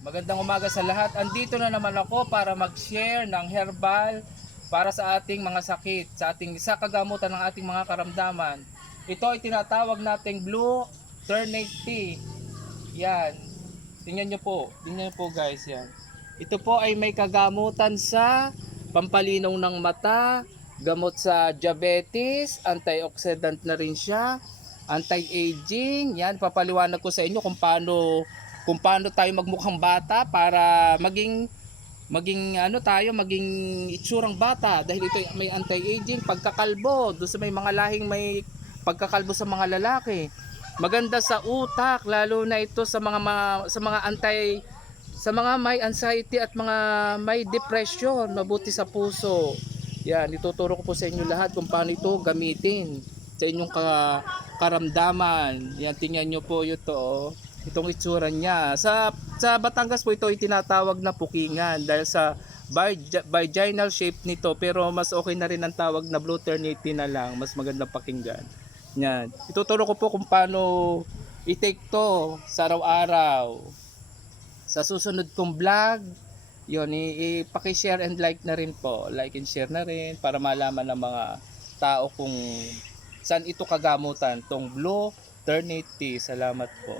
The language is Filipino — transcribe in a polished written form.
Magandang umaga sa lahat. Andito na naman ako para mag-share ng herbal para sa ating mga sakit, sa kagamutan ng ating mga karamdaman. Ito ay tinatawag nating Blue Ternate Tea. Yan. Tingnan niyo po guys, yan. Ito po ay may kagamutan sa pampalinaw ng mata, gamot sa diabetes, antioxidant na rin siya, anti-aging. Yan, papaliwanag ko sa inyo kung paano tayo magmukhang bata para maging ano tayo, maging itsurang bata dahil ito may anti-aging, pagkakalbo, doon sa may mga lahing may pagkakalbo sa mga lalaki. Maganda sa utak, lalo na ito sa mga may anxiety at mga may depression, mabuti sa puso. Yan, ituturo ko po sa inyo lahat kung paano ito gamitin sa inyong karamdaman. Yan, tingnan nyo po ito, oh. Itong itsura niya. Sa Batangas po ito ay tinatawag na pukingan dahil sa vaginal shape nito, pero mas okay na rin ang tawag na Blue Ternate na lang, mas magandang pakinggan. Yan. Ituturo ko po kung paano i-take to sa araw-araw. Sa susunod kong vlog, yun, i-paki-share and like na rin po. Like and share na rin para malaman ng mga tao kung saan ito kagamutan, tong Blue Ternate. Salamat po.